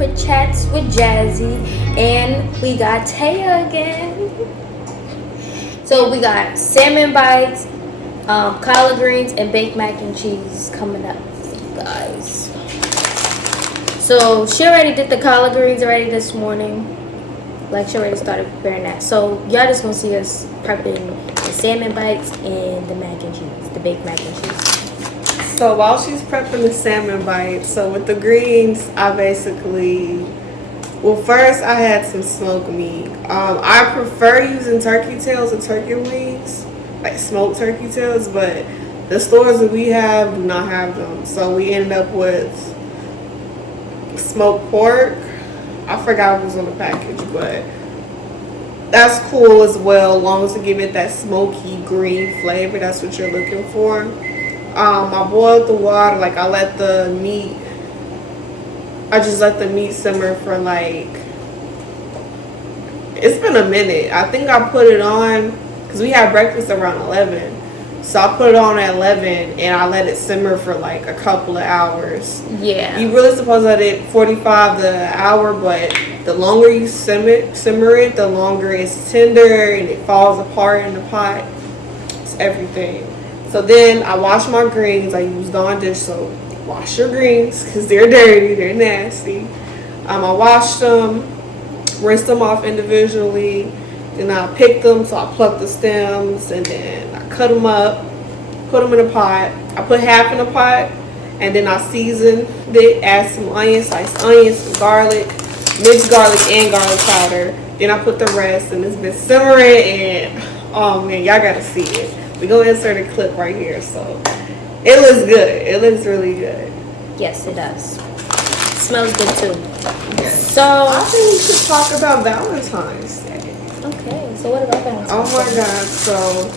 Quick Chats with Jazzy, and we got Taya again. So we got salmon bites, collard greens, and baked mac and cheese coming up for you guys. So she already did the collard greens already this morning. Like, she already started preparing that. So y'all just gonna see us prepping the salmon bites and the mac and cheese, the baked mac and cheese. So while she's prepping the salmon bites, so with the greens, I basically, first I had some smoked meat. I prefer using turkey tails and turkey wings, like smoked turkey tails, but the stores that we have do not have them. So we ended up with smoked pork. I forgot what was on the package, but that's cool as well, as long as to give it that smoky green flavor. That's what you're looking for. I boiled the water, like I just let the meat simmer for like, it's been a minute. I think I put it on, because we had breakfast around 11. So I put it on at 11 and I let it simmer for like a couple of hours. Yeah. You really supposed to let it 45 to an hour, but the longer you simmer it, the longer it's tender and it falls apart in the pot. It's everything. So then I wash my greens. I use Dawn dish soap. Wash your greens because they're dirty, they're nasty. I washed them, rinsed them off individually. Then I picked them, so I plucked the stems, and then I cut them up, put them in a pot. I put half in a pot, and then I seasoned it, add some onions, sliced onions, some garlic, mixed garlic and garlic powder. Then I put the rest, and it's been simmering, and oh man, y'all gotta see it. We're going to insert a clip right here. So it looks good. It looks really good. Yes, it does. It smells good too. Yes. So I think we should talk about Valentine's Day. Okay, so what about Valentine's Day? Oh my God. So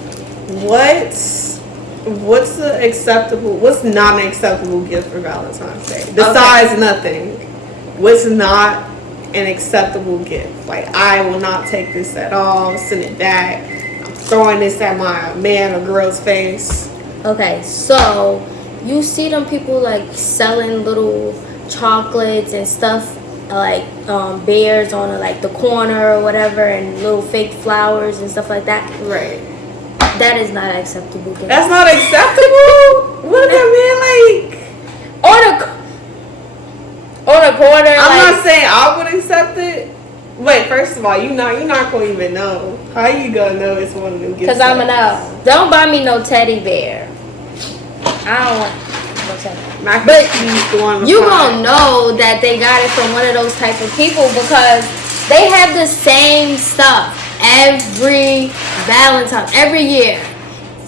what's not an acceptable gift for Valentine's Day? Besides nothing. What's not an acceptable gift? Like, I will not take this at all. Send it back. Throwing this at my man or girl's face. Okay, so you see them people like selling little chocolates and stuff, like bears on like the corner or whatever, and little fake flowers and stuff like that. Right. That is not acceptable. That's not acceptable. What does that mean? Like on a corner. I'm not saying I would accept it. Wait, first of all, you're not gonna even know. How you gonna know it's one of them gifts? Because I'm gonna know. Don't buy me no teddy bear. I don't want no teddy bear. But you gonna know that they got it from one of those type of people, because they have the same stuff every Valentine, every year.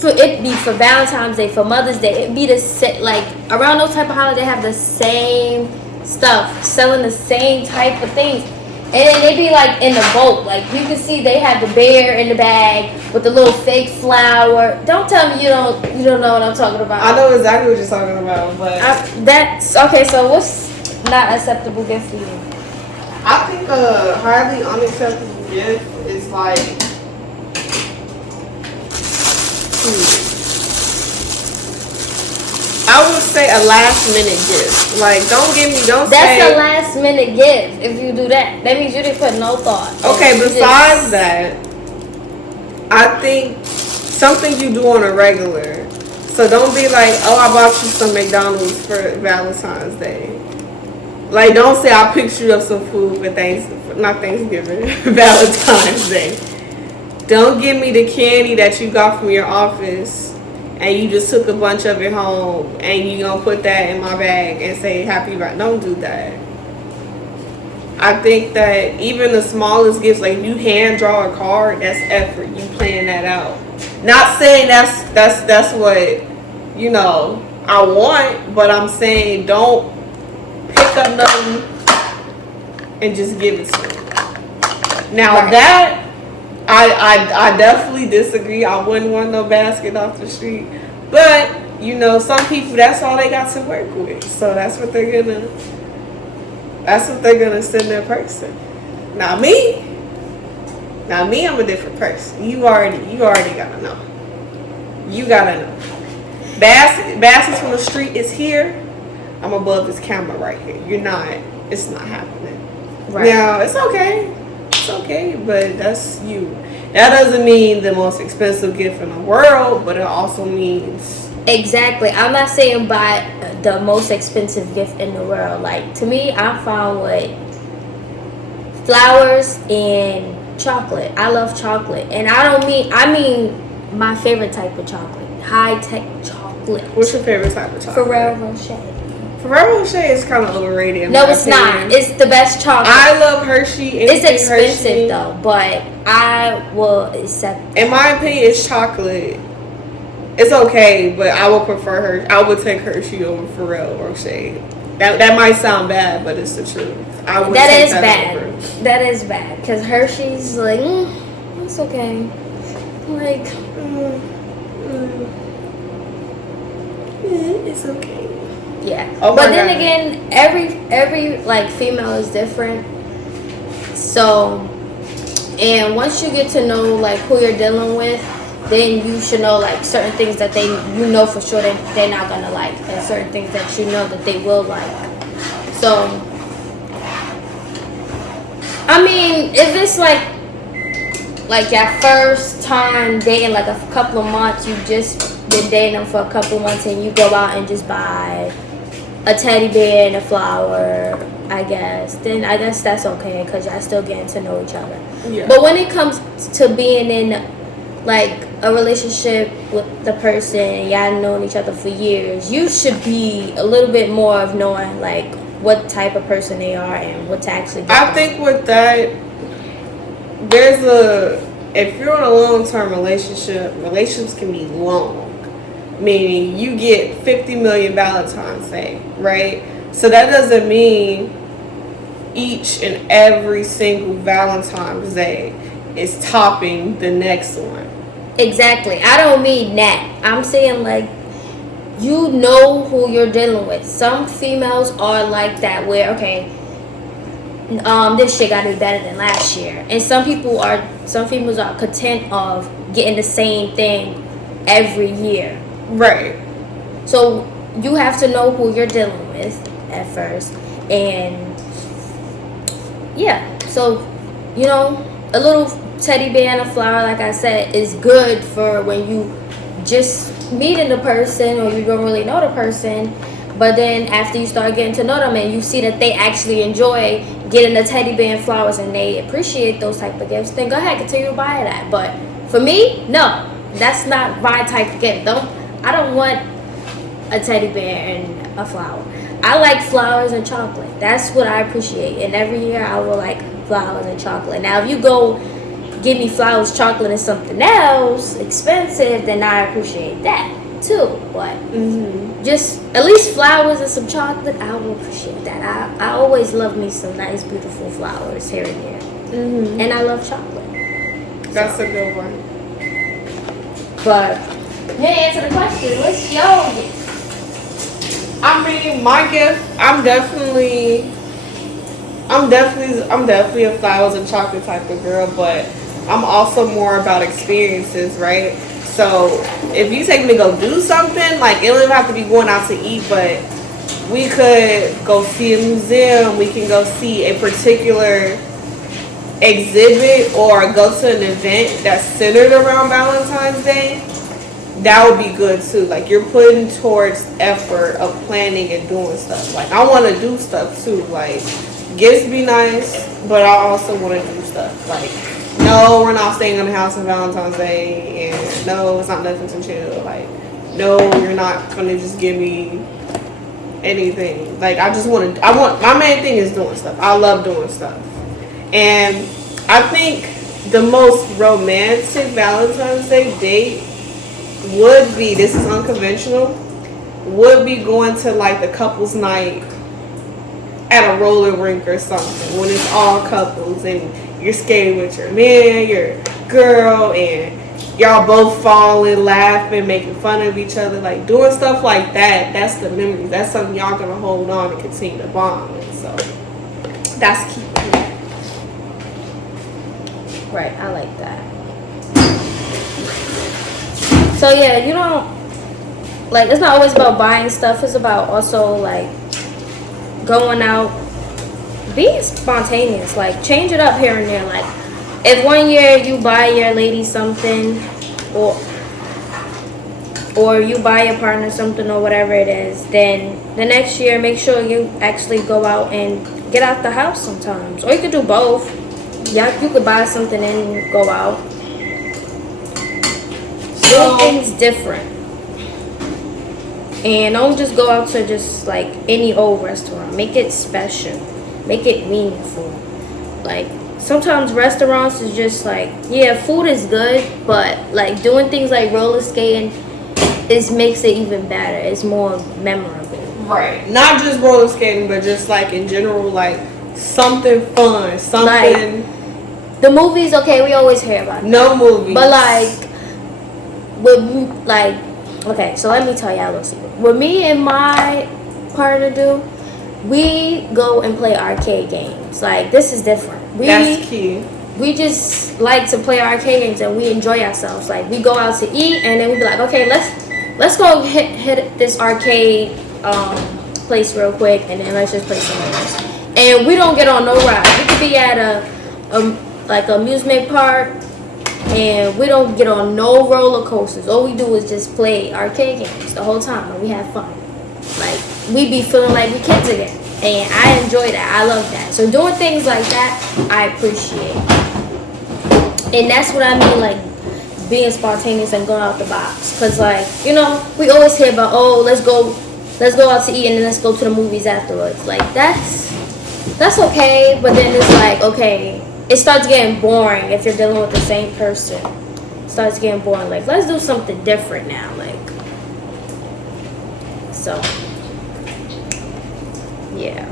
It be for Valentine's Day, for Mother's Day. It be the like around those type of holidays. They have the same stuff, selling the same type of things. And then they be like in the boat. Like, you can see they have the bear in the bag with the little fake flower. Don't tell me you don't know what I'm talking about. I know exactly what you're talking about, but that's okay. So what's not acceptable gift for you? I think a highly unacceptable gift is like I would say a last minute gift. Like, That's a last minute gift. If you do that, that means you didn't put no thought. Okay, besides that, I think something you do on a regular. So don't be like, oh, I bought you some McDonald's for Valentine's Day. Like, don't say I picked you up some food for not Thanksgiving, Valentine's Day. Don't give me the candy that you got from your office and you just took a bunch of it home and you gonna put that in my bag and say happy birthday. Don't do that. I think that even the smallest gifts, like you hand draw a card, that's effort. You plan that out. Not saying that's what I want, but I'm saying don't pick up nothing and just give it to me. Now right. That I definitely disagree. I wouldn't want no basket off the street. But, some people, that's all they got to work with. So that's what they're gonna send their person. Now me, I'm a different person. You already gotta know. You gotta know. Baskets from the street is here. I'm above this camera right here. You're not. it's not happening. Right. Now, it's okay. It's okay, but that's you. That doesn't mean the most expensive gift in the world, but it also means... Exactly. I'm not saying buy the most expensive gift in the world. Like, to me, I'm fine with flowers and chocolate. I love chocolate. And I mean my favorite type of chocolate. High-tech chocolate. What's your favorite type of chocolate? Ferrero Rocher. Ferrero Rocher is kind of overrated. No, it's not. It's the best chocolate. I love Hershey. It's expensive Hershey. though, but I will accept that. In my opinion, it's chocolate. It's okay, but I would prefer Hershey. I would take Hershey over Ferrero Rocher. That might sound bad, but it's the truth. That is bad. That is bad because Hershey's like, it's okay. Like, it's okay. Yeah. Oh but then again, every like female is different. So, and once you get to know like who you're dealing with, then you should know like certain things that you know for sure they're not gonna like, and certain things that you know that they will like. So, I mean, if it's like your first time dating, like a couple of months, you just been dating them for a couple of months, and you go out and just buy a teddy bear and a flower, I guess, then I guess that's okay because y'all still getting to know each other. Yeah. But when it comes to being in like a relationship with the person and y'all known each other for years, you should be a little bit more of knowing like what type of person they are and what to actually get I think with that, if you're in a long-term relationships can be long. Meaning you get 50 million Valentine's Day, right? So that doesn't mean each and every single Valentine's Day is topping the next one. Exactly. I don't mean that. I'm saying like you know who you're dealing with. Some females are like that where, okay, this shit gotta be better than last year. And some females are content of getting the same thing every year. Right. So you have to know who you're dealing with at first. And yeah, so you know, a little teddy bear and a flower, like I said, is good for when you just meeting the person or you don't really know the person. But then after you start getting to know them and you see that they actually enjoy getting the teddy bear and flowers and they appreciate those type of gifts, then go ahead, continue to buy that. But for me, no, that's not my type of gift. I don't want a teddy bear and a flower. I like flowers and chocolate. That's what I appreciate. And every year I will like flowers and chocolate. Now if you go give me flowers, chocolate, and something else expensive, then I appreciate that too. But just at least flowers and some chocolate, I will appreciate that. I always love me some nice, beautiful flowers here and there. And I love chocolate. That's a good one. But you didn't answer the question. What's your gift? I mean, my gift, I'm definitely a flowers and chocolate type of girl, but I'm also more about experiences, right? So if you take me to go do something, like it don't even have to be going out to eat, but we could go see a museum, we can go see a particular exhibit or go to an event that's centered around Valentine's Day. That would be good too. Like you're putting towards effort of planning and doing stuff. Like I want to do stuff too. Like gifts be nice, but I also want to do stuff. Like no, we're not staying in the house on Valentine's Day, and no, it's not Netflix and chill. Like no, you're not gonna just give me anything. Like my main thing is doing stuff. I love doing stuff, and I think the most romantic Valentine's Day date would be, this is unconventional, would be going to like the couples night at a roller rink or something when it's all couples and you're skating with your man, your girl, and y'all both falling, laughing, making fun of each other, like doing stuff like that. That's the memories. That's something y'all gonna hold on and continue to bond with. So that's key. Right, I like that. So yeah, you don't like, it's not always about buying stuff. It's about also like going out be spontaneous. Like, change it up here and there. Like, if one year you buy your lady something, or you buy your partner something or whatever it is, then the next year make sure you actually go out and get out the house sometimes. Or you could do both. Yeah, you could buy something and go out. Do things different. And don't just go out to just like any old restaurant. Make it special. Make it meaningful. Like, sometimes restaurants is just like, yeah, food is good, but like doing things like roller skating makes it even better. It's more memorable. Right. Not just roller skating, but just like in general, like something fun. Something. Like, the movies, okay, we always hear about it. No movies. But okay, so let me tell y'all a little secret. What me and my partner do, we go and play arcade games. Like, this is different. That's key. We just like to play arcade games and we enjoy ourselves. Like, we go out to eat and then we be like, okay, let's go hit this arcade place real quick and then let's just play something else. And we don't get on no ride. We could be at a amusement park and we don't get on no roller coasters. All we do is just play arcade games the whole time and we have fun. Like, we be feeling like we kids again. And I enjoy that. I love that. So doing things like that, I appreciate. And that's what I mean, like, being spontaneous and going out the box. Because, like, you know, we always hear about, oh, let's go out to eat and then let's go to the movies afterwards. Like, that's okay. But then it's like, okay, it starts getting boring if you're dealing with the same person. It starts getting boring. Like, let's do something different now. Like, so, yeah.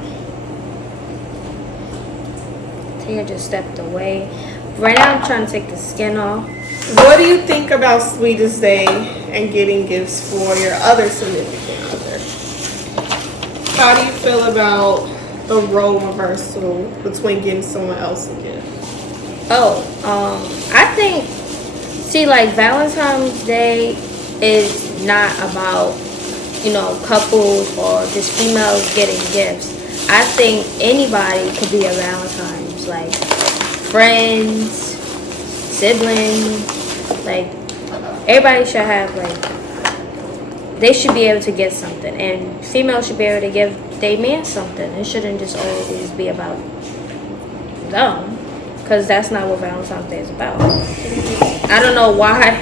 Tia just stepped away. Right now I'm trying to take the skin off. What do you think about Sweetest Day and getting gifts for your other significant other? How do you feel about the role reversal between getting someone else a gift? I think, see, like, Valentine's Day is not about, you know, couples or just females getting gifts. I think anybody could be a Valentine's, like friends, siblings, like everybody should have, like, they should be able to get something, and females should be able to give their man something. It shouldn't just always be about them, because that's not what Valentine's Day is about. I don't know why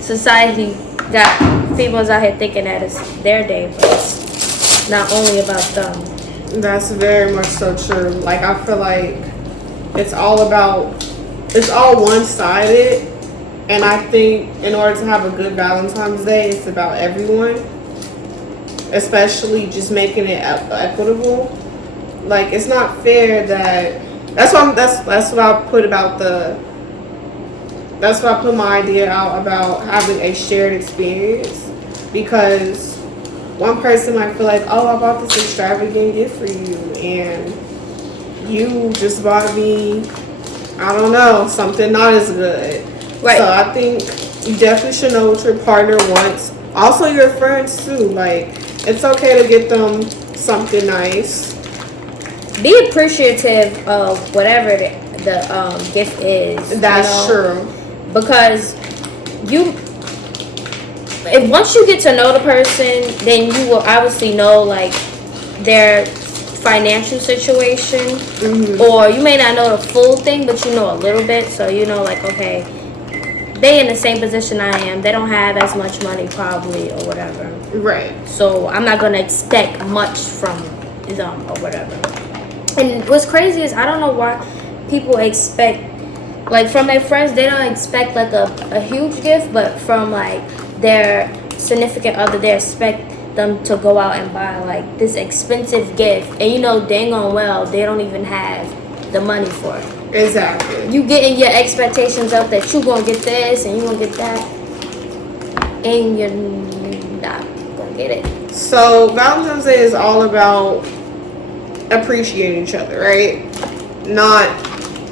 society got females out here thinking that it's their day, but it's not only about them. That's very much so true. Like, I feel like it's all one-sided, and I think in order to have a good Valentine's Day, it's about everyone, especially just making it equitable. Like, it's not fair that that's what I put my idea out about having a shared experience, because one person might feel like, oh, I bought this extravagant gift for you, and you just bought me, I don't know, something not as good. Right. So I think you definitely should know what your partner wants. Also, your friends too. Like, it's okay to get them something nice. Be appreciative of whatever the gift is. That's true. Because once you get to know the person, then you will obviously know, like, their financial situation. Mm-hmm. Or you may not know the full thing, but you know a little bit. So you know, like, okay, they in the same position I am. They don't have as much money probably, or whatever. Right. So I'm not going to expect much from them or whatever. And what's crazy is I don't know why people expect, like, from their friends, they don't expect, like, a huge gift, but from, like, their significant other, they expect them to go out and buy, like, this expensive gift. And, you know, dang on well, they don't even have the money for it. Exactly. You getting your expectations up that you going to get this and you going to get that, and you're not going to get it. So, Valentine's Day is all about appreciating each other, right? Not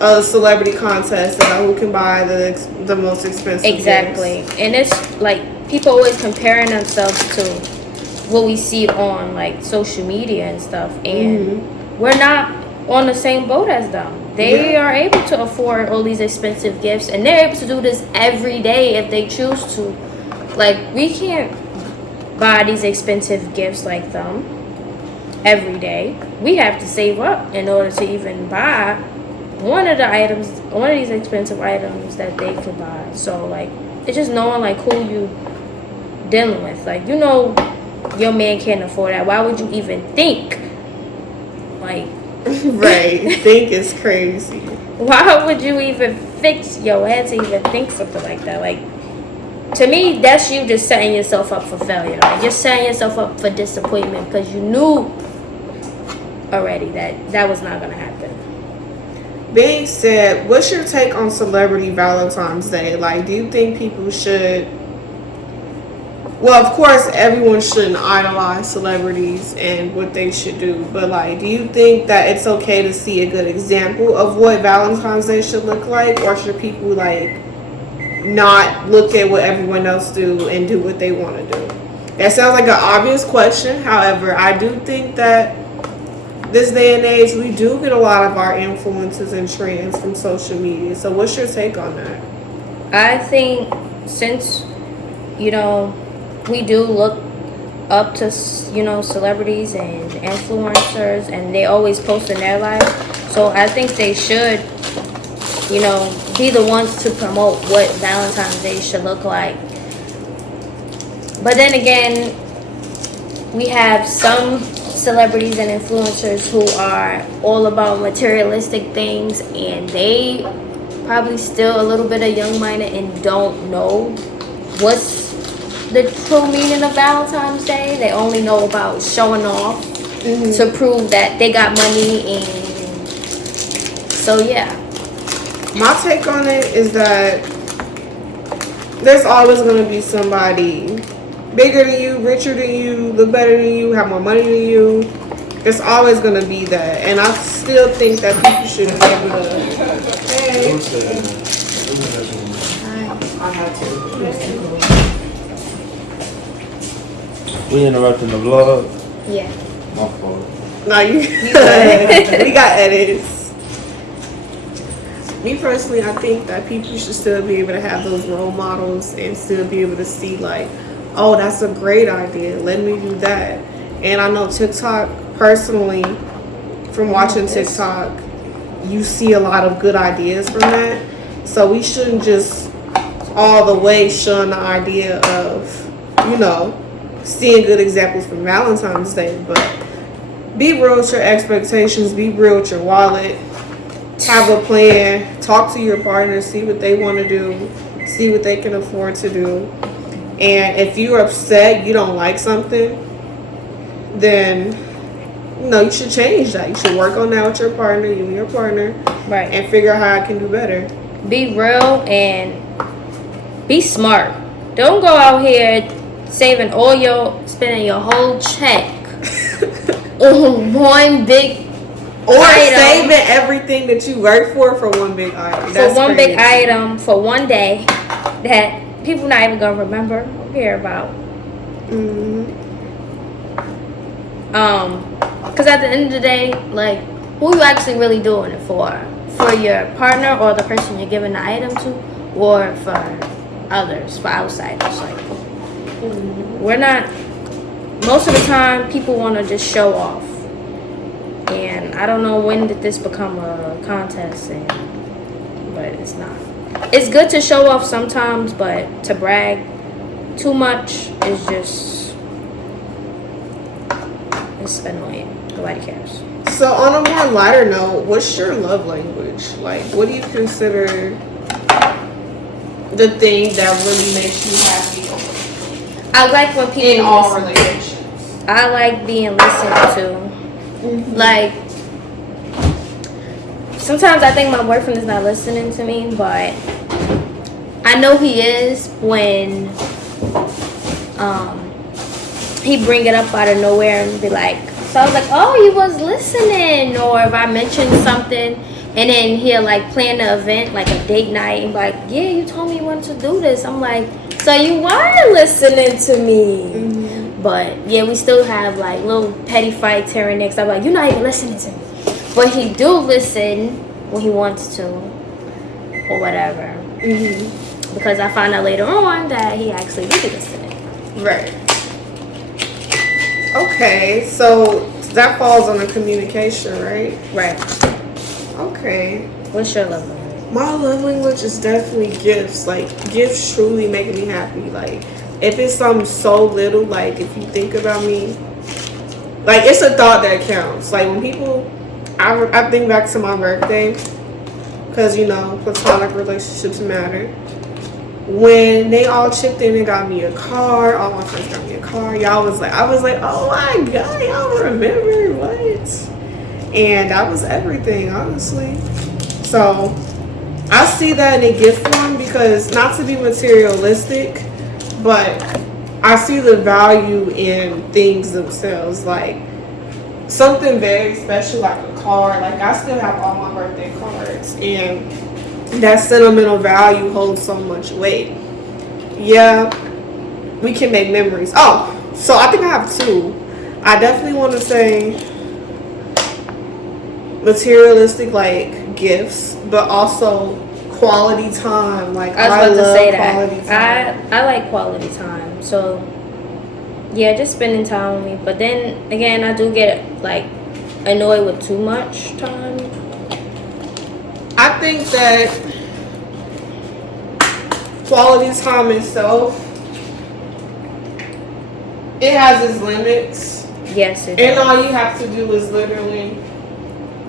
a celebrity contest about who can buy the most expensive. Exactly. Gifts. And it's like people always comparing themselves to what we see on, like, social media and stuff, and we're not on the same boat as them. They are able to afford all these expensive gifts, and they're able to do this every day if they choose to. Like, we can't buy these expensive gifts like them every day. We have to save up in order to even buy one of these expensive items that they could buy. So, like, it's just knowing, like, who you dealing with. Like, you know your man can't afford that. Why would you even think? Like, right. Think is crazy. Why would you even fix your head to even think something like that? Like, to me, that's you just setting yourself up for failure. Like, you're setting yourself up for disappointment because you knew already that was not going to happen. Being said, what's your take on Celebrity Valentine's Day? Like, do you think people should... Well, of course, everyone shouldn't idolize celebrities and what they should do. But, like, do you think that it's okay to see a good example of what Valentine's Day should look like? Or should people, like, not look at what everyone else do and do what they want to do? That sounds like an obvious question. However, I do think that this day and age, we do get a lot of our influences and trends from social media. So what's your take on that? I think since, you know, we do look up to, you know, celebrities and influencers, and they always post in their lives. So I think they should, you know, be the ones to promote what Valentine's Day should look like. But then again, we have some celebrities and influencers who are all about materialistic things, and they probably still a little bit of young-minded and don't know what's the true meaning of Valentine's Day. They only know about showing off to prove that they got money, and so yeah. My take on it is that there's always going to be somebody bigger than you, richer than you, look better than you, have more money than you. There's always going to be that. And I still think that people should be able to... Hey. I had to. We interrupting the vlog? Yeah. My fault. No, you good. We got edits. Me personally, I think that people should still be able to have those role models and still be able to see, like, oh, that's a great idea. Let me do that. And I know TikTok, personally, from watching TikTok, you see a lot of good ideas from that. So we shouldn't just all the way shun the idea of, you know, seeing good examples from Valentine's Day. But be real with your expectations. Be real with your wallet. Have a plan. Talk to your partner. See what they want to do. See what they can afford to do. And if you're upset, you don't like something, then, you know, you should change that. You should work on that with your partner, you and your partner. Right. And figure out how I can do better. Be real and be smart. Don't go out here spending your whole check on one big item. Saving everything that you work for one big item. For one big item for one day that people not even gonna remember or care about. Because at the end of the day, like, who you actually really doing it for? For your partner or the person you're giving the item to, or for others, for outsiders? Like, we're not. Most of the time, people want to just show off, and I don't know when did this become a contest, but it's not. It's good to show off sometimes, but to brag too much is just, it's annoying. Nobody cares. So on a more lighter note, what's your love language? Like, what do you consider the thing that really makes you happy? I like when people In all listen. relationships. I like being listened to. Like, sometimes I think my boyfriend is not listening to me, but I know he is when he bring it up out of nowhere and be like, so I was like, oh, you was listening. Or if I mentioned something and then he'll like plan the event, like a date night, and be like, yeah, you told me you wanted to do this. I'm like, so you are listening to me. But yeah, we still have like little petty fights here and there. I'm like, you're not even listening to me. but he do listen when he wants to, or whatever. Because I find out later on that he actually really listening. Right. Okay, so that falls under communication, right? Right. Okay. What's your love language? My love language is definitely gifts. Like, gifts truly make me happy. Like, if it's something so little, like, if you think about me, like, it's a thought that counts. Like, when people, I think back to my birthday, because, you know, platonic relationships matter. When they all chipped in and got me a car, all my friends got me a car, I was like, oh my God, y'all remember what? And that was everything, honestly. So I see that in a gift form because, not to be materialistic, but I see the value in things themselves. Like something very special, like a car. Like I still have all my birthday cards, and that sentimental value holds so much weight. Yeah, we can make memories. Oh, so I think I have two. I definitely want to say materialistic, like gifts, but also quality time. Like I was about to say that. I like quality time. So yeah, just spending time with me. But then again, I do get like annoyed with too much time. I think that quality time itself, it has its limits. Yes, it and does. all you have to do is literally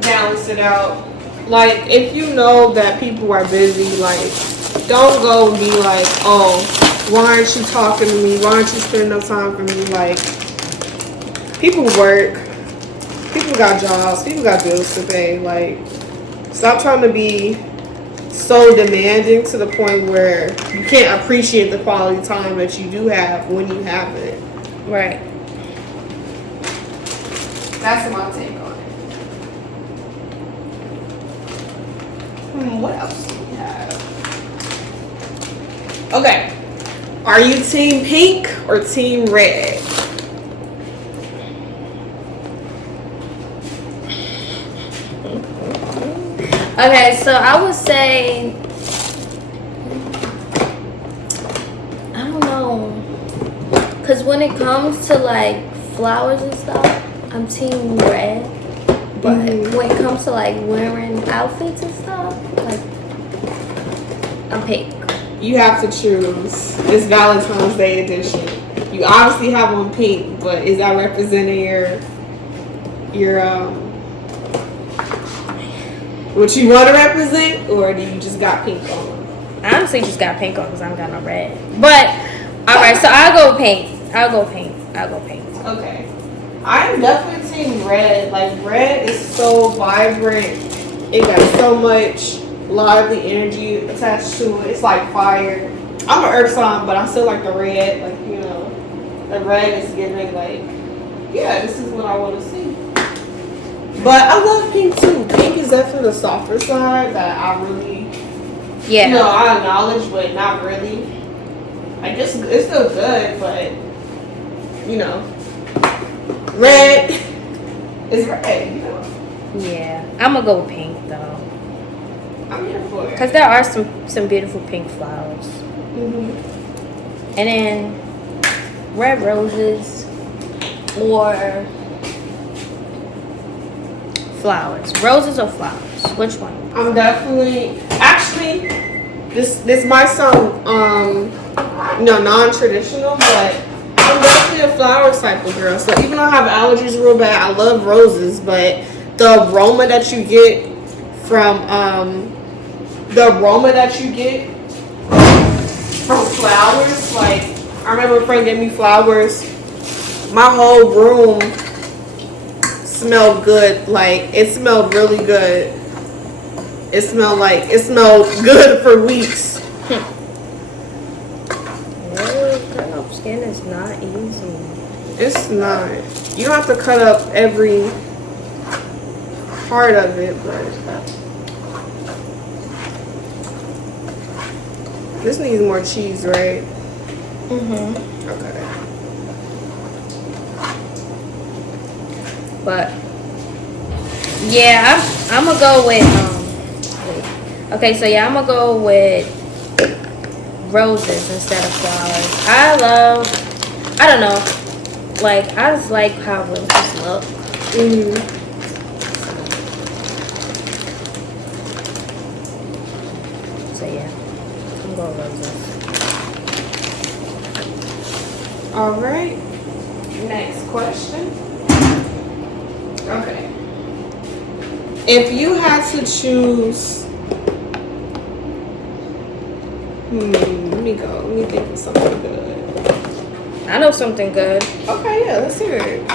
balance it out. Like, if you know that people are busy, like, don't go and be like, oh, why aren't you talking to me? Why aren't you spending no time for me? Like, people work. People got jobs. People got bills to pay. Like, stop trying to be so demanding to the point where you can't appreciate the quality time that you do have when you have it. Right. That's my take on it. What else do we have? Okay. Are you team pink or team red? Okay, so I would say, I don't know, because when it comes to like flowers and stuff, I'm team red. But when it comes to like wearing outfits and stuff, like I'm pink. You have to choose. It's Valentine's Day edition. You obviously have on pink, but is that representing your what you want to represent, or do you just got pink on? I honestly just got pink on because I don't got no red. But alright, so I'll go pink. Okay. I'm definitely team red. Like, red is so vibrant. It got so much lively energy attached to it. It's like fire. I'm an earth sign, but I still like the red. Like, you know, the red is giving like, yeah, this is what I want to see. But I love pink too. Pink is definitely the softer side that I really, Yeah. you know, I acknowledge, but not really. I guess it's still good, but, you know, red is red, you know. Yeah. I'm going to go with pink though. I'm here for it. Because there are some beautiful pink flowers. And then red roses or flowers. Roses or flowers? Which one? I'm definitely, actually, this might sound, non-traditional, but I'm definitely a flower type of girl. So even though I have allergies real bad, I love roses, but the aroma that you get from flowers, like, I remember a friend gave me flowers. My whole room smelled good. Like, it smelled really good. It smelled good for weeks. Cutting up skin is not easy. It's not. You don't have to cut up every part of it, but this needs more cheese, right? Okay. But Yeah, I'm gonna go with wait. Okay, so yeah, I'm gonna go with roses instead of flowers. I don't know, like I just like how roses look. So yeah, I'm going roses. All right. Next question. Okay. If you had to choose, let me go. Let me think of something good. I know something good. Okay, yeah, let's hear it.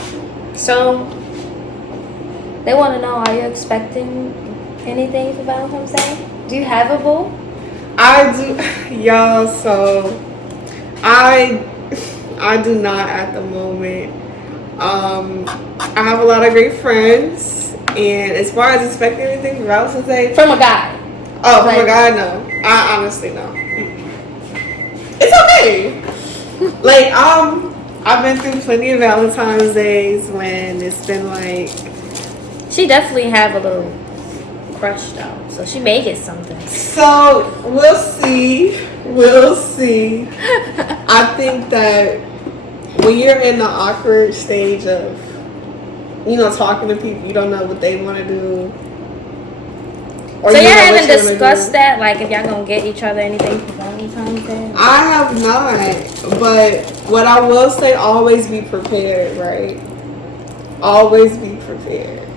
So they want to know: are you expecting anything for Valentine's Day? Do you have a boo? I do, y'all. So I do not at the moment. I have a lot of great friends, and as far as expecting anything for Valentine's Day From a guy. oh, from a guy, no. I honestly no. It's okay. Like I've been through plenty of Valentine's Days when it's been like. She definitely have a little crush though, so she may get something. So we'll see. We'll see. I think that when you're in the awkward stage of, talking to people, you don't know what they want to do. So y'all haven't discussed that, like if y'all gonna get each other anything for Valentine's Day? I have not, but what I will say, always be prepared, right? Always be prepared.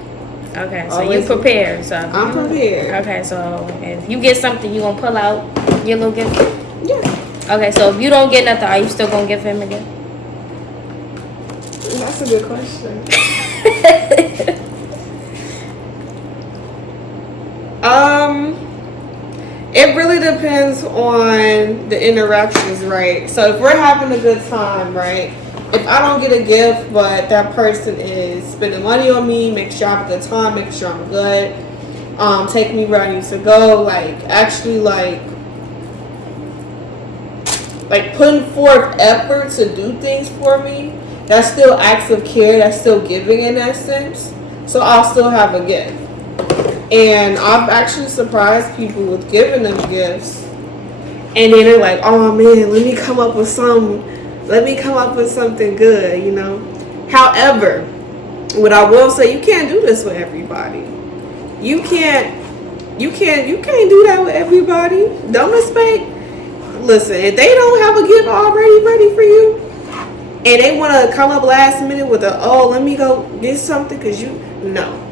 Okay, so you prepared. So I'm prepared. Okay, so if you get something, you gonna pull out your little gift? Yeah. Okay, so if you don't get nothing, are you still gonna give him a gift? That's a good question. It really depends on the interactions, right? So if we're having a good time, right? If I don't get a gift, but that person is spending money on me, make sure I have a good time, make sure I'm good, take me where I need to go, like actually like putting forth effort to do things for me, that's still acts of care, that's still giving in that sense. So I'll still have a gift. And I've actually surprised people with giving them gifts. And then they're like, oh man, let me come up with something good, However, what I will say, you can't do this with everybody. You can't do that with everybody. Don't expect. Listen, if they don't have a gift already ready for you, and they want to come up last minute with let me go get something no.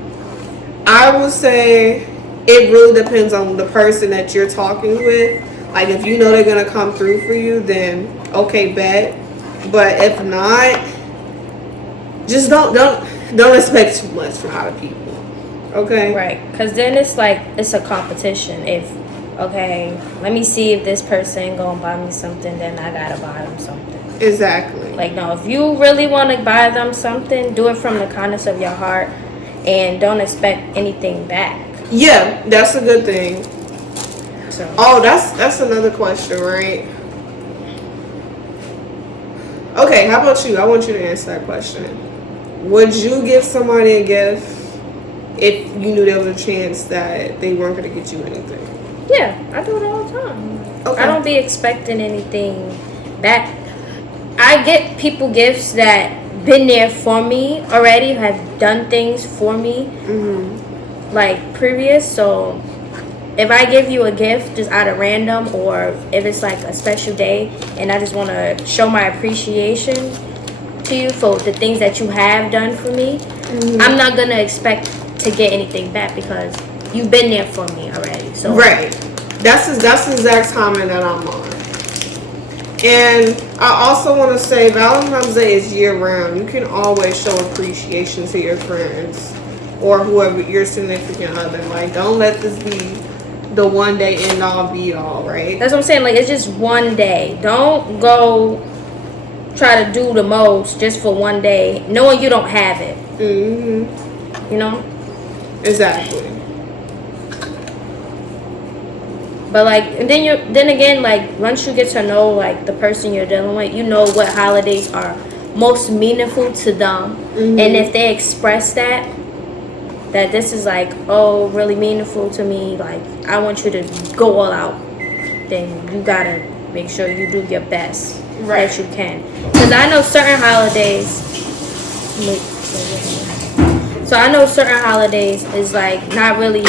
I would say it really depends on the person that you're talking with. Like if you know they're gonna come through for you, then okay, bet. But if not, just don't expect too much from other people. Okay. Right, because then it's like it's a competition. If let me see if this person gonna buy me something, then I gotta buy them something. Exactly. Like no, if you really want to buy them something, do it from the kindness of your heart, and don't expect anything back. Yeah, that's a good thing. So. Oh, that's another question, right? Okay, how about you? I want you to answer that question. Would you give somebody a gift if you knew there was a chance that they weren't going to get you anything? Yeah, I do it all the time. Okay. I don't be expecting anything back. I get people gifts that been there for me already, have done things for me, like previous. So if I give you a gift just out of random, or if it's like a special day and I just want to show my appreciation to you for the things that you have done for me, I'm not gonna expect to get anything back because you've been there for me already. So right, that's the exact timing that I'm on. And I also want to say Valentine's Day is year round. You can always show appreciation to your friends or whoever your significant other. Like, don't let this be the one day end all be all, right? That's what I'm saying. Like, it's just one day. Don't go try to do the most just for one day, knowing you don't have it. You know? Exactly. But like, and then again, like once you get to know like the person you're dealing with, you know what holidays are most meaningful to them, and if they express that, that this is like, oh, really meaningful to me, like I want you to go all out, then you gotta make sure you do your best that you can. Because I know certain holidays, so I know certain holidays is like not really,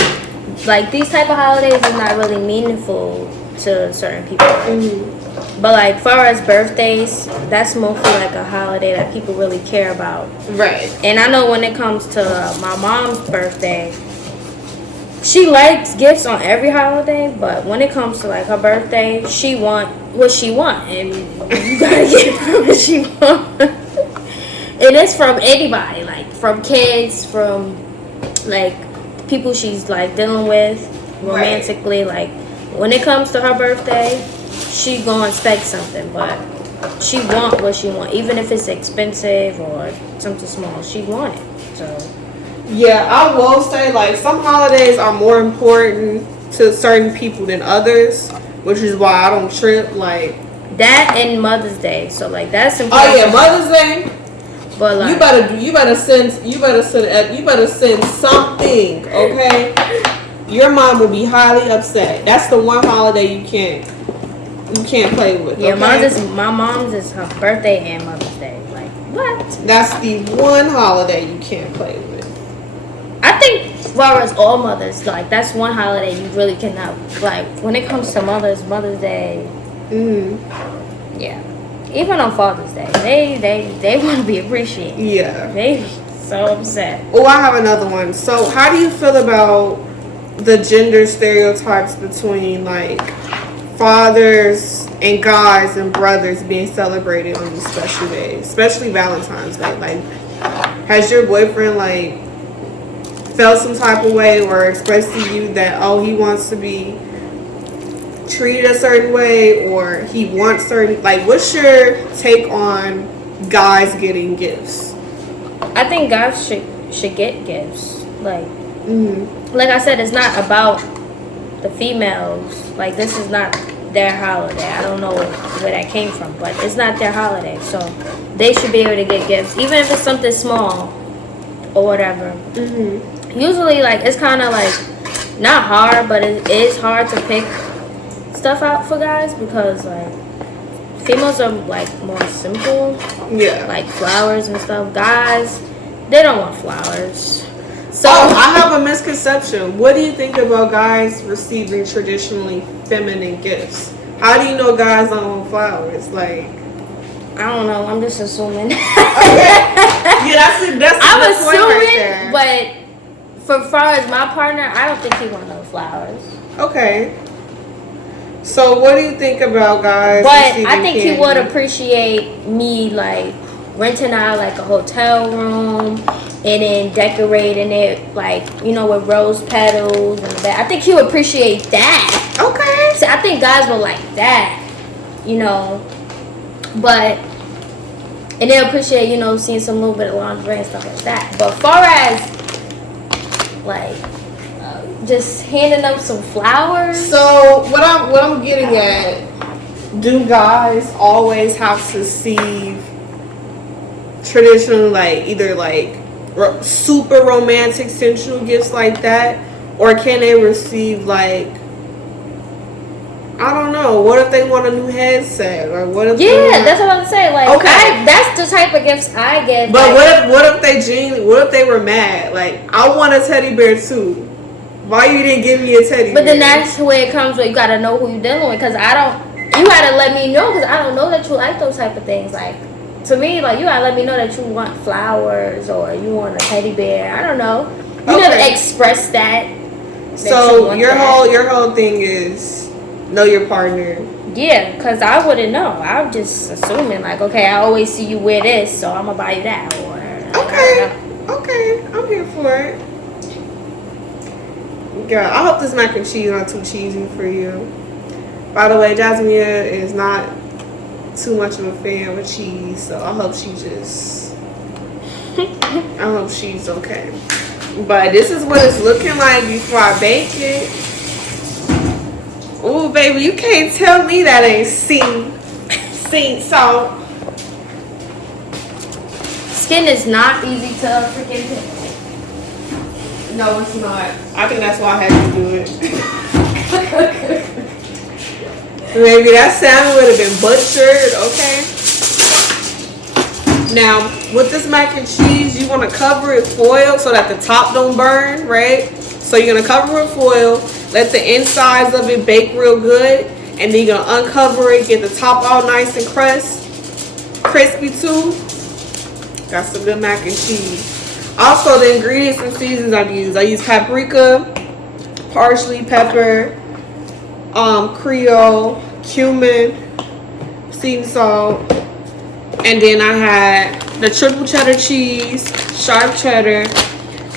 like these type of holidays is not really meaningful to certain people. But like far as birthdays, that's mostly like a holiday that people really care about. Right. And I know when it comes to my mom's birthday, she likes gifts on every holiday, but when it comes to like her birthday, she want what she want, and you gotta give her what she want. And it's from anybody, like from kids, from like people she's like dealing with romantically. Like when it comes to her birthday, she gonna expect something, but she want what she want, even if it's expensive or something small. She want it. So yeah, I will say like some holidays are more important to certain people than others, which is why I don't trip like that and Mother's Day. So like that's important. Oh yeah, Mother's Day. But like, you better send something, okay? Your mom will be highly upset. That's the one holiday you can't play with. Yeah, okay? my mom's is her birthday and Mother's Day. Like what? That's the one holiday you can't play with. I think as far as all mothers, like that's one holiday you really cannot, like when it comes to Mother's Day. Yeah. Even on Father's Day, they want to be appreciated. Yeah. They so upset. Oh, I have another one. So, how do you feel about the gender stereotypes between like fathers and guys and brothers being celebrated on these special days, especially Valentine's Day? Like, has your boyfriend like felt some type of way or expressed to you that he wants to be treated a certain way, or he wants certain, like, what's your take on guys getting gifts? I think guys should get gifts. Like like I said, it's not about the females. Like this is not their holiday. I don't know where that came from, but it's not their holiday, so they should be able to get gifts, even if it's something small or whatever. Usually, like it's kind of like not hard, but it is hard to pick stuff out for guys because like females are like more simple, like flowers and stuff. Guys, they don't want flowers. So I have a misconception. What do you think about guys receiving traditionally feminine gifts? How do you know guys don't want flowers? Like, I don't know. I'm just assuming. Okay. Yeah, that's I'm assuming, assuming, but for far as my partner, I don't think he wants no flowers. Okay. So what do you think about guys? But I think he would appreciate me like renting out like a hotel room and then decorating it like, you know, with rose petals and that. I think he would appreciate that. Okay. So I think guys will like that, you know. But and they'll appreciate, you know, seeing some little bit of lingerie and stuff like that. But far as like just handing them some flowers. So what I'm getting at, do guys always have to receive traditional like either like super romantic sensual gifts like that, or can they receive like, I don't know, what if they want a new headset, or what if that's what I'm saying. Like, okay, that's the type of gifts I get. But like, what if they were mad? Like, I want a teddy bear too. Why you didn't give me a teddy bear? But then that's where it comes where you gotta know who you're dealing with. Cause you gotta let me know, cause I don't know that you like those type of things. Like, to me, like, you gotta let me know that you want flowers or you want a teddy bear. I don't know. You never express that. So your whole thing is know your partner. Yeah, cause I wouldn't know. I'm just assuming like, okay, I always see you wear this, so I'm gonna buy you that. Okay, I'm here for it. Girl, I hope this mac and cheese not too cheesy for you. By the way, Jjasmia is not too much of a fan of cheese, so I hope she's okay. But this is what it's looking like before I bake it. Ooh, baby, you can't tell me that ain't seen salt. Skin is not easy to freaking pick. No, it's not. I think that's why I had to do it. Maybe that salmon would have been butchered, okay? Now, with this mac and cheese, you want to cover it foil so that the top don't burn, right? So you're going to cover it foil, let the insides of it bake real good, and then you're going to uncover it, get the top all nice and crispy too. Got some good mac and cheese. Also, the ingredients and seasons I use paprika, parsley, pepper, Creole, cumin, sea salt, and then I had the triple cheddar cheese, sharp cheddar.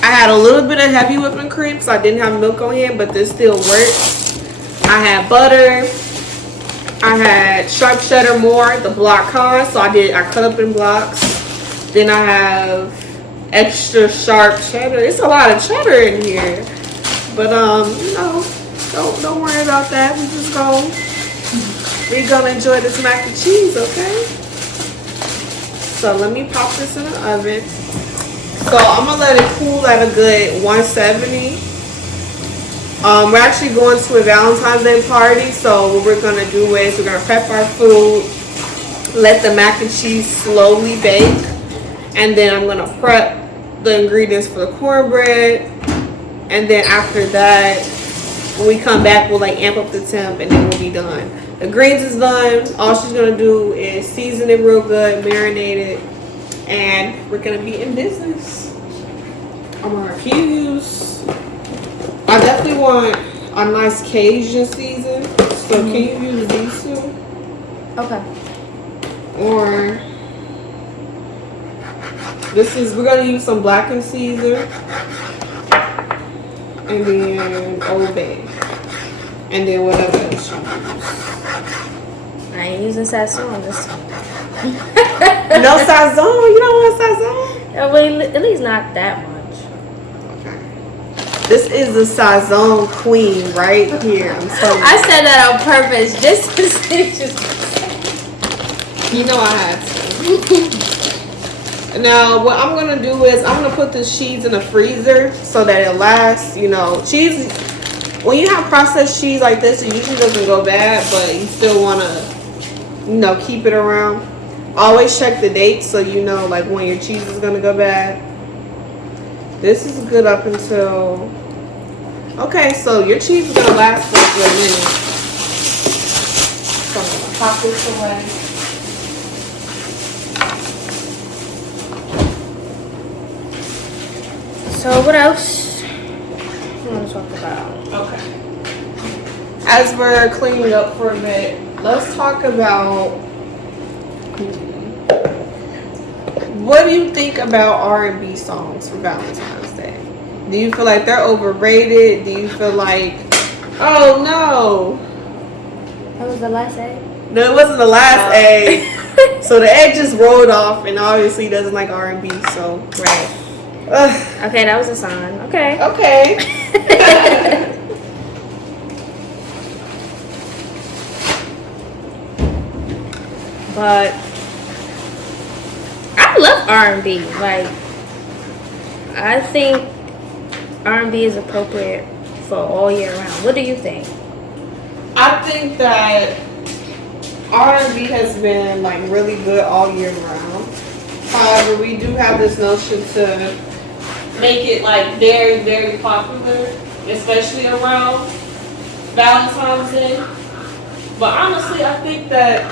I had a little bit of heavy whipping cream because I didn't have milk on hand, but this still works. I had butter. I had sharp cheddar more, the block kind, so I cut up in blocks. Then I have extra sharp cheddar. It's a lot of cheddar in here, but you know, don't worry about that. We're gonna enjoy this mac and cheese, okay? So let me pop this in the oven. So I'm gonna let it cool at a good 170. We're actually going to a Valentine's Day party, so what we're gonna do is we're gonna prep our food, let the mac and cheese slowly bake, and then I'm gonna prep the ingredients for the cornbread, and then after that, when we come back, we'll like amp up the temp, and then we'll be done. The greens is done. All she's gonna do is season it real good, marinate it, and we're gonna be in business. I'm gonna use. I definitely want a nice Cajun season. So can you use these two? Okay. Or we're gonna use some blackened Caesar, and then Old Bay, and then whatever else you use. I ain't using Sazon on this one. No Sazon? You don't want Sazon? Well, at least not that much. Okay. This is the Sazon queen right here. I'm telling you. I said that on purpose, just to You know I had to. Now, what I'm going to do is I'm going to put this cheese in the freezer so that it lasts. You know, cheese, when you have processed cheese like this, it usually doesn't go bad, but you still want to, you know, keep it around. Always check the date so you know, like, when your cheese is going to go bad. This is good up until... Okay, so your cheese is going to last for a minute. So I'm going to pop this away. So what else I want to talk about? Okay. As we're cleaning up for a bit, let's talk about what do you think about R&B songs for Valentine's Day? Do you feel like they're overrated? Do you feel like, oh no, That was the last egg? no, it wasn't the last egg. So the egg just rolled off, and obviously doesn't like R&B. So Right. Okay, that was a sign. Okay. Okay. But I love R&B. Like, I think R&B is appropriate for all year round. What do you think? I think that R&B has been like really good all year round. However, we do have this notion to make it like very, very popular, especially around Valentine's Day. But honestly, I think that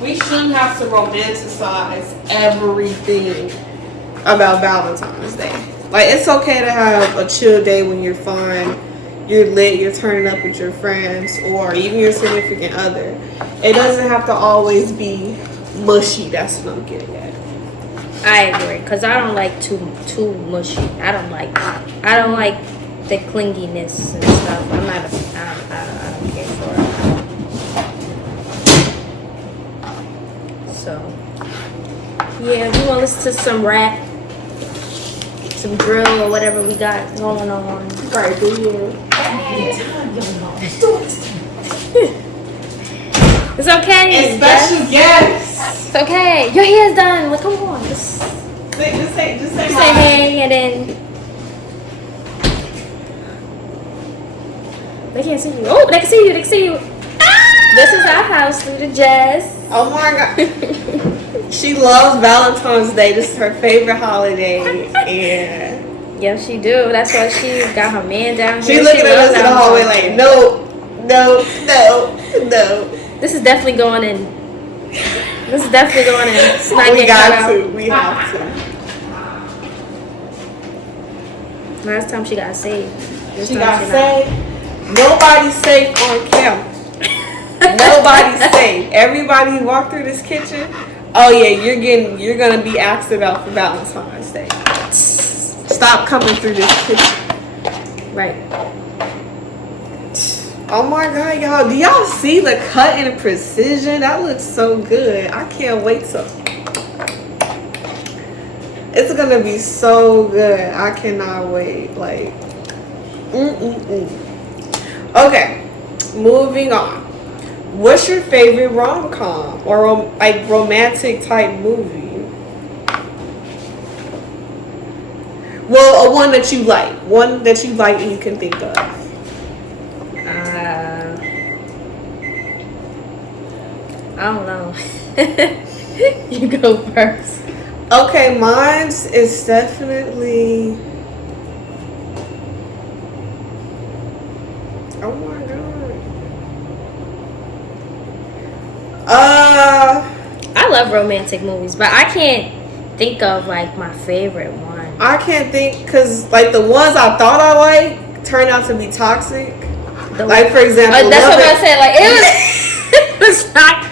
we shouldn't have to romanticize everything about Valentine's Day. Like, it's okay to have a chill day when you're fine, you're lit, you're turning up with your friends, or even your significant other. It doesn't have to always be mushy. That's what I'm getting at. I agree, because I don't like too mushy. I don't like the clinginess and stuff. I don't care for it. So, yeah, we want to listen to some rap, some drill, or whatever we got going on. Right, do you? It's okay. And special guests. It's okay. Your hair's done. Like, come on. Just Just say say hey, and then They can't see you. Oh, they can see you. They can see you. Ah! This is our house through the Jazz. Oh my God. She loves Valentine's Day. This is her favorite holiday. And Yes, she do. That's why she got her man down here. she looking at us in the hallway Valentine's like, Day. no. This is definitely going in. This is definitely going in. It's not We getting cut got out. to. We have to. Last time she got saved. This She time got not. saved. Nobody's safe on camera. Nobody's safe. Everybody who walked through this kitchen. Oh yeah, you're gonna be asked about for Valentine's Day. Stop coming through this kitchen. Right. Oh my God, y'all! Do y'all see the cut and the precision? That looks so good. I can't wait to. It's gonna be so good. I cannot wait. Like, Okay, moving on. What's your favorite rom-com or like romantic type movie? Well, a one that you like. One that you like and you can think of. I don't know. You go first. Okay, mine's is definitely. Oh my God. I love romantic movies, but I can't think of like my favorite one. I can't think because like the ones I thought I liked turned out to be toxic. Like for example, that's Love what I It- said. Like it was not.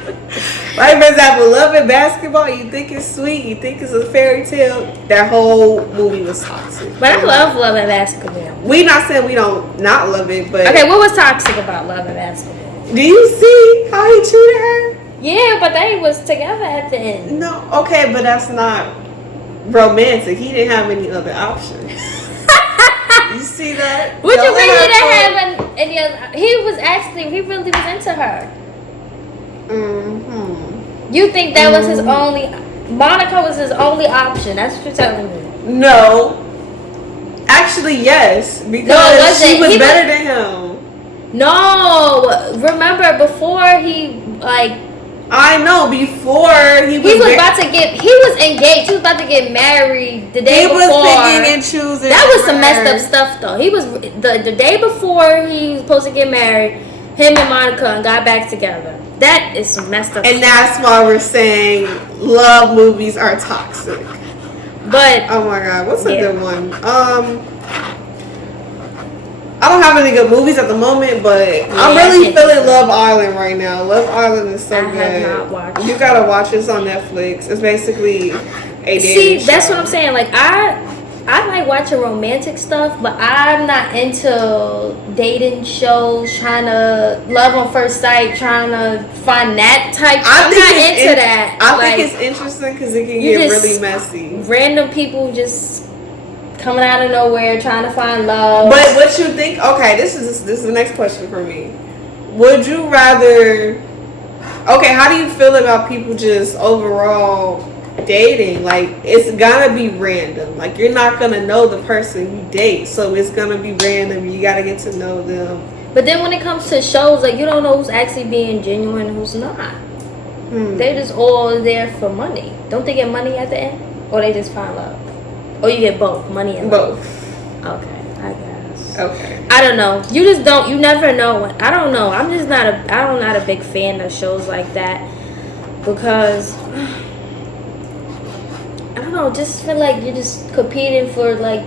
Like for example, Love and Basketball. You think it's sweet, you think it's a fairy tale. That whole movie was toxic. But I love Love and Basketball. We not saying we don't not love it, but Okay, what was toxic about Love and Basketball? do you see how he treated her? Yeah, but they was together at the end. No, okay, but that's not romantic. He didn't have any other options. You see that? What you Y'all mean he let didn't her have any other? He really was into her. Mm-hmm. You think that was his only? Monica was his only option. That's what you're telling me. No. Actually, yes, because No, it wasn't. she was He better than him. No, remember before he like I know. Before he was he was engaged. He was about to get married the day he before. was picking and choosing. That was some her. messed up stuff though. He was the day before he was supposed to get married. Him and Monica and got back together. That is some messed up. And stuff. that's why we're saying love movies are toxic. But Oh my God, what's a good one? I don't have any good movies at the moment, but I'm really feeling Love Island right now. Love Island is so I good. have not watched You gotta watch this on Netflix. It's basically a dating see, that's show. what I'm saying. Like I like watching romantic stuff, but I'm not into dating shows, trying to love on first sight, trying to find that type. I'm not into that. I think it's interesting because it can get really messy. Random people just coming out of nowhere trying to find love. But what you think? Okay, this is the next question for me. Would you rather? Okay, how do you feel about people just overall dating? Like it's gonna be random. Like you're not gonna know the person you date, so it's gonna be random. You gotta get to know them. But then when it comes to shows, like you don't know who's actually being genuine and who's not. They're just all there for money. Don't they get money at the end, or they just find love? Or you get both, money and love? Both. Okay, I guess. Okay. I don't know. You just don't. You never know. I don't know. I'm just not a. I'm not a big fan of shows like that because I don't know. Just feel like you're just competing for like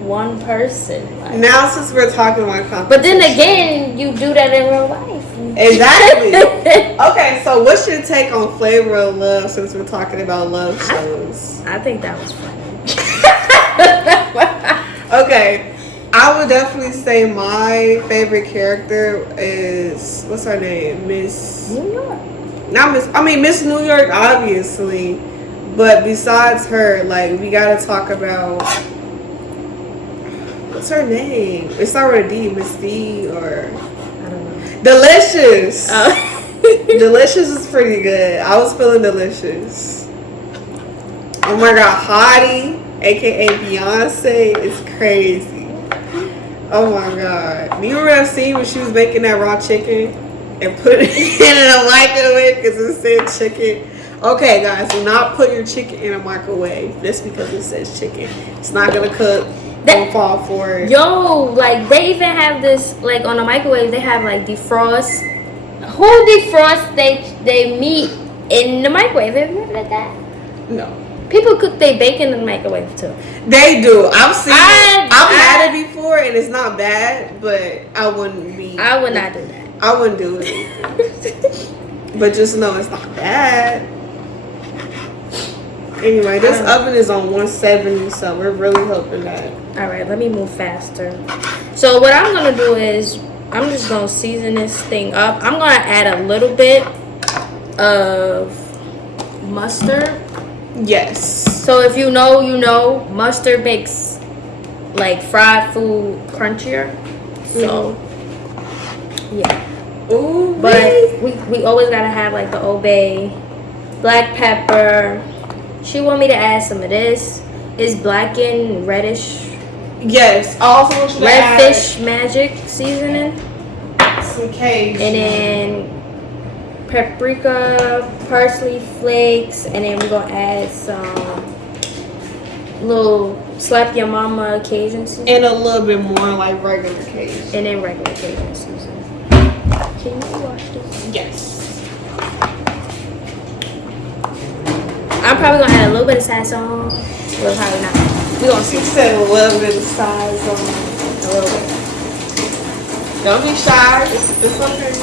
one person. Like, Now since we're talking about competition, but then again, you do that in real life. Exactly. Okay, so what's your take on Flavor of Love since we're talking about love shows? I think that was funny. Okay, I would definitely say my favorite character is what's her name, Miss New York. Not Miss. I mean Miss New York, obviously. But besides her, like we gotta talk about what's her name? It's not with a D, Miss D or I don't know. Delicious. Delicious is pretty good. I was feeling Delicious. Oh my God, Hottie, aka Beyonce, is crazy. Oh my god. Do you remember that scene when she was making that raw chicken and put it in a microwave because it said chicken? Okay, guys, do not put your chicken in a microwave just because it says chicken. It's not gonna cook. Don't fall for it. Yo, like they even have this, like on the microwave, they have like defrost. Who defrost they meat in the microwave? Have you ever did that? No. People cook their bacon in the microwave too. They do. I've seen it. I've had it before and it's not bad, but I would not do that. I wouldn't do it. But just know it's not bad. Anyway, this oven is on 170, so we're really hoping that. Alright, let me move faster. So what I'm gonna do is I'm just gonna season this thing up. I'm gonna add a little bit of mustard. Yes. So if you know, you know, mustard makes like fried food crunchier. So yeah. Ooh. But we always gotta have like the Old Bay, black pepper. She want me to add some of this. It's blackened reddish. Yes. I also want you to add redfish magic seasoning. Some Cajun. And then paprika, parsley flakes, and then we're gonna add some little slap your mama Cajun seasoning. And a little bit more like regular Cajun. And then regular Cajun seasoning. Can you wash this? Yes. I'm probably gonna add a little bit of sazon. Well, probably not. We're gonna see. She said a little bit of sazon. A little bit. Don't be shy. It's okay.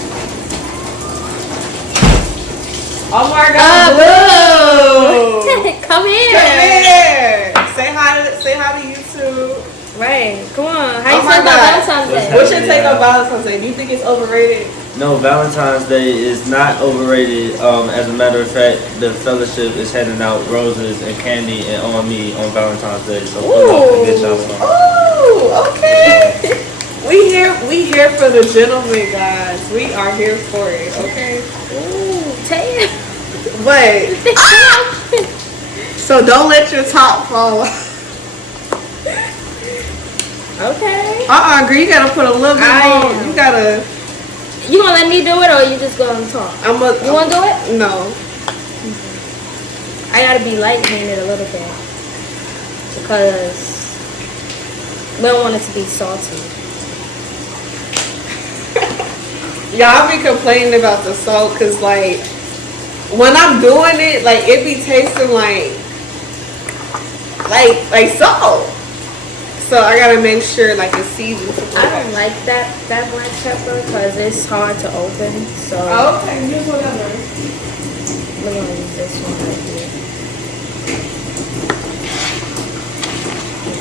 Oh my God, Blue! Come here. Come here. Say hi to YouTube. Right. Come on. How you Oh my feel about God. Valentine's Day? What's your take on Valentine's Day? Do you think it's overrated? No, Valentine's Day is not overrated. As a matter of fact, the fellowship is handing out roses and candy and on me on Valentine's Day. So come on and get y'all some. Ooh, okay. We here for the gentleman, guys. We are here for it, okay? Ooh, Tay. But so don't let your top fall off. Okay. Girl, you gotta put a little bit more. You gotta. You gonna let me do it or you just gonna talk? You wanna do it? No. I gotta be light-handed a little bit because we don't want it to be salty. Y'all be complaining about the salt because, like, when I'm doing it, like, it be tasting like salt. So I gotta make sure, like, it's seasoned. I don't like that black pepper because it's hard to open. So okay, use whatever. we're gonna use this one right here.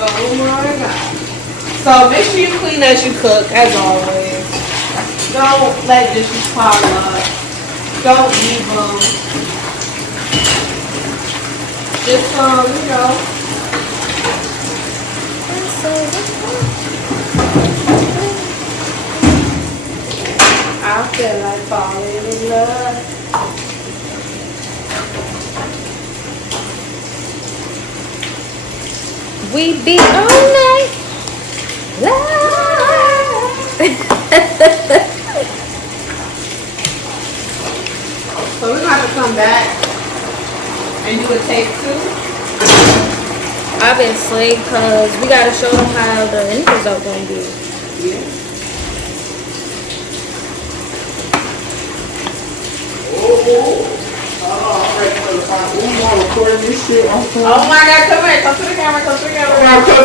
Oh my God. So make sure you clean as you cook, as always. Don't let dishes pile up. Don't leave them. Just you know. I feel like falling in love. We be all night. So we're gonna have to come back and do a take 2. Obviously, because we gotta show them how the end result gonna be. Yeah. Oh my God, come here, come to the camera. Come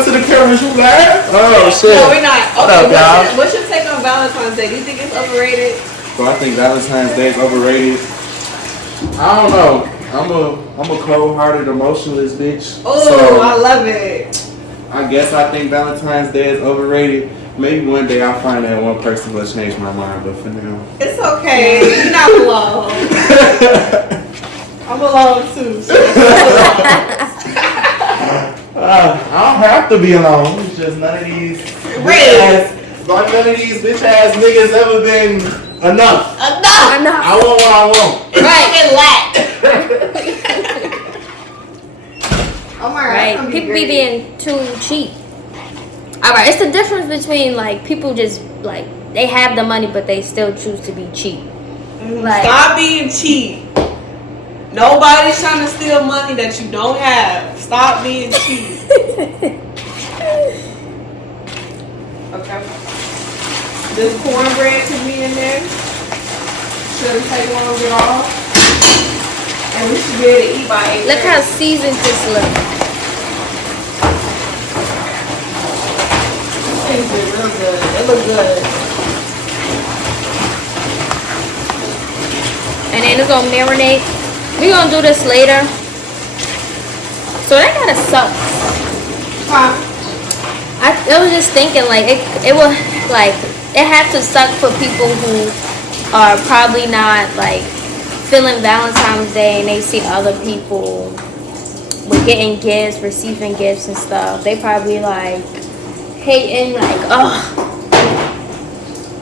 to the camera, you laugh? Oh shit. No, we're not. What Okay, up, y'all? what's your take on Valentine's Day? Do you think it's overrated? So I think Valentine's Day is overrated. I don't know. I'm a cold-hearted, emotionless bitch. Oh, so I love it. I guess I think Valentine's Day is overrated. Maybe one day I'll find that one person will change my mind, but for now. It's okay. You're not alone. I'm alone too. So I don't have to be alone. It's just none of these bitch ass niggas ever been enough. Enough. I want what I want. Right, it lack. Oh my God. Right. People be being too cheap. All right, it's the difference between like people just like they have the money but they still choose to be cheap. Like, stop being cheap. Nobody's trying to steal money that you don't have. Stop being cheap. Okay. This cornbread could be in there. Shouldn't take long to get off. And we should be able to eat by 8. Look how seasoned this looks. Things look real good. It looks good. And then it's gonna marinate. We're gonna do this later. So that kinda sucks. Huh? I was just thinking like it will like it has to suck for people who are probably not like feeling Valentine's Day and they see other people with getting gifts, receiving gifts and stuff. They probably like hating like, oh.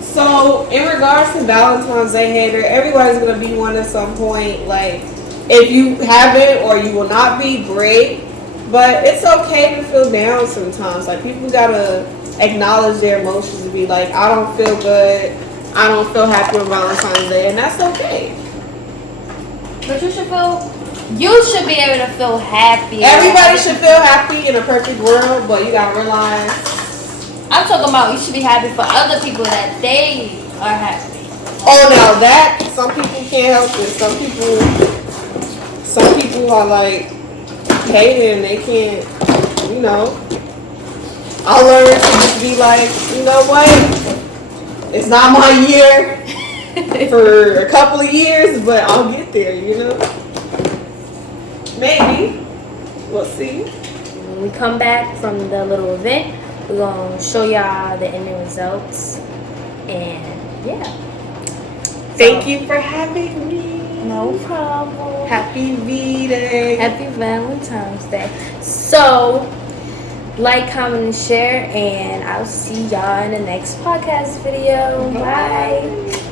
So in regards to Valentine's Day hater, everybody's gonna be one at some point. Like, if you haven't or you will not be, great. But it's okay to feel down sometimes. Like, people gotta acknowledge their emotions and be like, I don't feel good. I don't feel happy on Valentine's Day, and that's okay. But you should be able to feel happy. Everybody should feel happy in a perfect world, but you gotta realize. I'm talking about you should be happy for other people that they are happy. Oh, now that some people can't help it. Some people are like hating and they can't. You know, I learned to just be like, you know what? It's not my year for a couple of years, but I'll get there. You know, maybe we'll see. When we come back from the little event, we're going to show y'all the ending results. And yeah. Thank you for having me. No problem. Happy V-Day. Happy Valentine's Day. So, like, comment, and share. And I'll see y'all in the next podcast video. Bye.